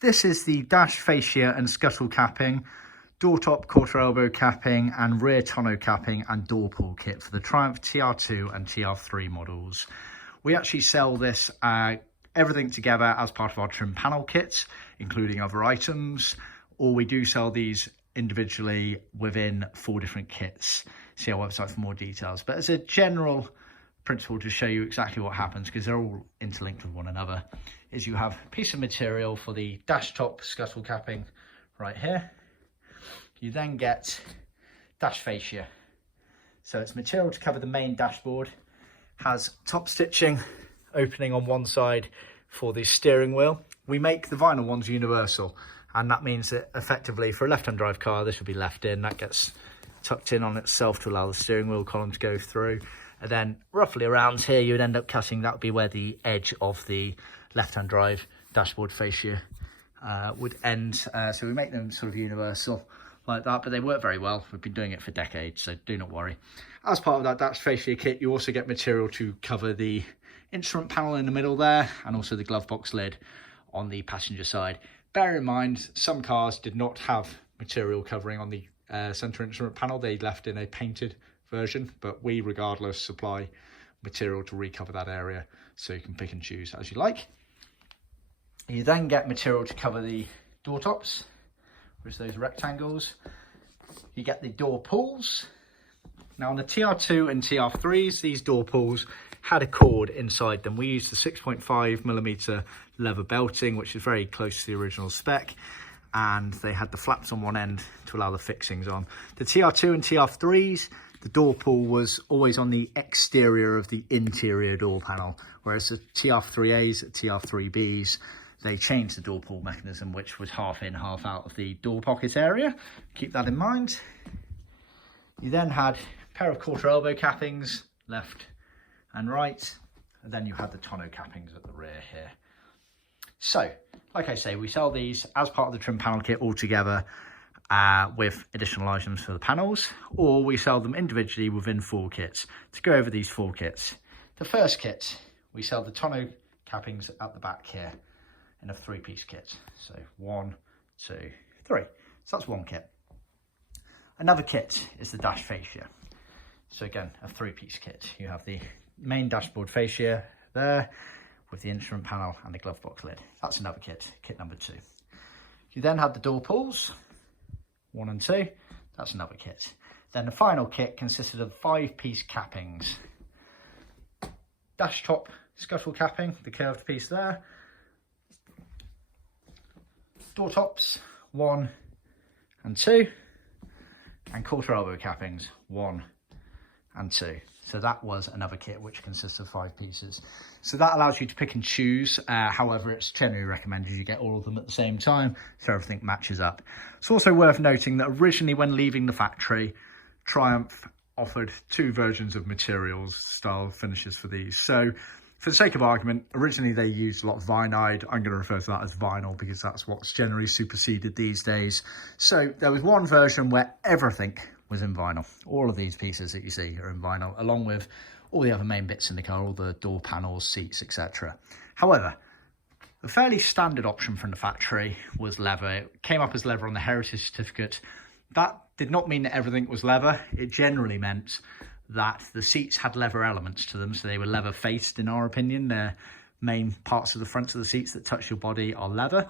This is the dash fascia and scuttle capping, door top quarter elbow capping and rear tonneau capping and door pull kit for the Triumph TR2 and TR3 models. We actually sell this everything together as part of our trim panel kit, including other items, or we do sell these individually within 4 different kits. See our website for more details. But as a general principle to show you exactly what happens, because they're all interlinked with one another, is you have a piece of material for the dash top scuttle capping right here. You then get dash fascia. So it's material to cover the main dashboard, has top stitching opening on one side for the steering wheel. We make the vinyl ones universal, and that means that effectively for a left-hand drive car, this will be left in, that gets tucked in on itself to allow the steering wheel column to go through. And then roughly around here, you would end up cutting, that would be where the edge of the left-hand drive dashboard fascia would end. So we make them sort of universal like that, but they work very well. We've been doing it for decades, so do not worry. As part of that dash fascia kit, you also get material to cover the instrument panel in the middle there, and also the glove box lid on the passenger side. Bear in mind, some cars did not have material covering on the center instrument panel. They left in a painted version, but we regardless supply material to recover that area, so you can pick and choose as you like. You then get material to cover the door tops, which are those rectangles. You get the door pulls. Now on the TR2 and TR3s, these door pulls had a cord inside them. We used the 6.5mm leather belting, which is very close to the original spec, and they had the flaps on one end to allow the fixings on. The TR2 and TR3s, the door pull was always on the exterior of the interior door panel, whereas the TR3As, TR3Bs, they changed the door pull mechanism, which was half in, half out of the door pocket area. Keep that in mind. You then had a pair of quarter elbow cappings, left and right, and then you had the tonneau cappings at the rear here. So, like I say, we sell these as part of the trim panel kit all together with additional items for the panels, or we sell them individually within 4 kits. To go over these 4 kits, the first kit, we sell the tonneau cappings at the back here in a 3-piece kit. So 1, 2, 3. So that's 1 kit. Another kit is the dash fascia. So again, a 3-piece kit. You have the main dashboard fascia there with the instrument panel and the glove box lid. That's another kit, kit number 2. You then have the door pulls, 1 and 2. That's another kit. Then the final kit consisted of 5-piece cappings. Dash top scuttle capping, the curved piece there. Door tops, 1 and 2. And quarter elbow cappings, 1 and 2. So that was another kit which consists of 5 pieces. So that allows you to pick and choose. However, it's generally recommended you get all of them at the same time so everything matches up. It's also worth noting that originally when leaving the factory, Triumph offered 2 versions of materials, style finishes for these. So for the sake of argument, originally they used a lot of vinide. I'm going to refer to that as vinyl because that's what's generally superseded these days. So there was one version where everything was in vinyl. All of these pieces that you see are in vinyl, along with all the other main bits in the car, all the door panels, seats, etc. However, the fairly standard option from the factory was leather. It came up as leather on the heritage certificate. That did not mean that everything was leather. It generally meant that the seats had leather elements to them, so they were leather faced in our opinion. Their main parts of the front of the seats that touch your body are leather.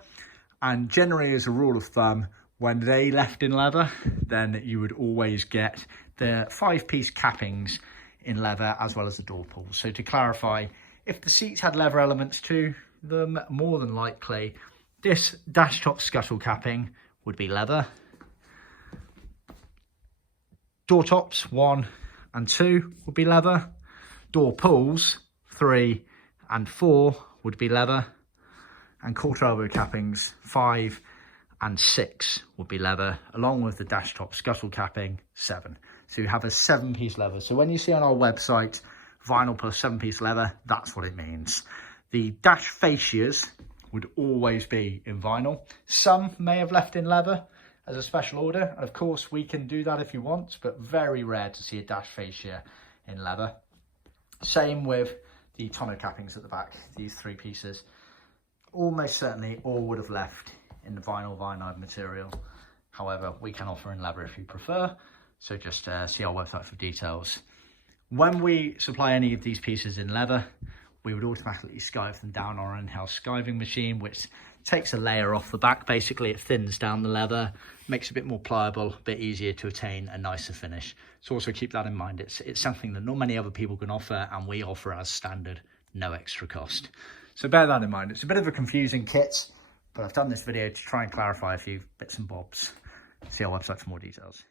And generally, as a rule of thumb, when they left in leather, then you would always get the 5-piece cappings in leather as well as the door pulls. So to clarify, if the seats had leather elements to them, more than likely this dash top scuttle capping would be leather. Door tops 1 and 2 would be leather. Door pulls 3 and 4 would be leather. And quarter elbow cappings 5 and 6 would be leather, along with the dash top scuttle capping 7. So you have a 7-piece leather. So when you see on our website vinyl plus 7-piece leather, that's what it means. The dash fascias would always be in vinyl. Some may have left in leather as a special order. Of course, we can do that if you want, but very rare to see a dash fascia in leather. Same with the tonneau cappings at the back, these 3 pieces. Almost certainly all would have left in the vinyl vinide material. However, we can offer in leather if you prefer. So just see our website for details. When we supply any of these pieces in leather, we would automatically skive them down our in-house skiving machine, which takes a layer off the back. Basically, it thins down the leather, makes it a bit more pliable, a bit easier to attain a nicer finish. So also keep that in mind. It's something that not many other people can offer, and we offer as standard, no extra cost. So bear that in mind. It's a bit of a confusing kit, but I've done this video to try and clarify a few bits and bobs. See our website for more details.